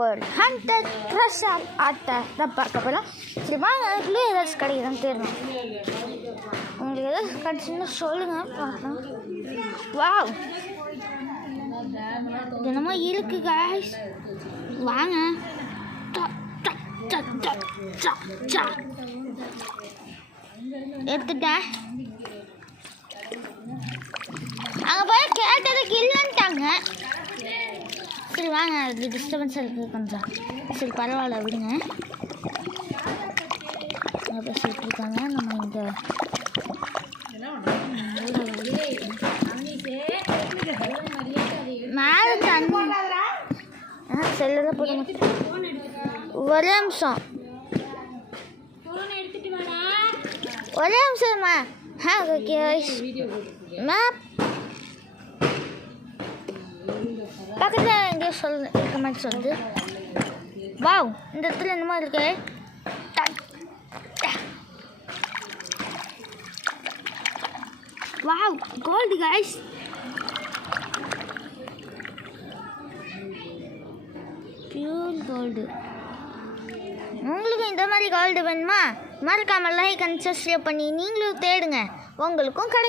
ஒரு hunted treasure ஆட்டை தான் பார்க்க போகலாம். சரி வாங்க, அதுக்குள்ளே ஏதாச்சும் கிடைக்குதான்னு தெரியும். உங்களுக்கு ஏதாச்சும் கிடச்சுன்னு சொல்லுங்கள் பார்க்கலாம். வாவ், என்னமோ இருக்கு காய்ஸ். வாங்க எடுத்துட்டேன். அங்கே போய் கேட்டதுக்கு இல்லைன்ட்டாங்க. சரி வாங்க, அது டிஸ்டர்பன்ஸாக இருக்குது கொஞ்சம். சரி பரவாயில்ல விடுங்க. அங்கே பேசிகிட்டு இருக்காங்க. நம்ம இந்த மேலே தண்ணி செல்லில் போடுங்க. ஒரே நிமிஷம் ஒரே நிமிஷம்மா. ஓகே மேப் பக்கத்தில் எங்கேயோ இருக்க மாதிரி சொல்லுது. வாவ், இந்த இடத்துல என்னமோ இருக்கு. Wow, gold guys. Pure gold. உங்களுக்கு இந்த மாதிரி கோல்டு வேணுமா? மறக்காமல் லைக் அண்ட் சப்ஸ்கிரைப் பண்ணி நீங்களும் தேடுங்க, உங்களுக்கும் கிடைக்கும்.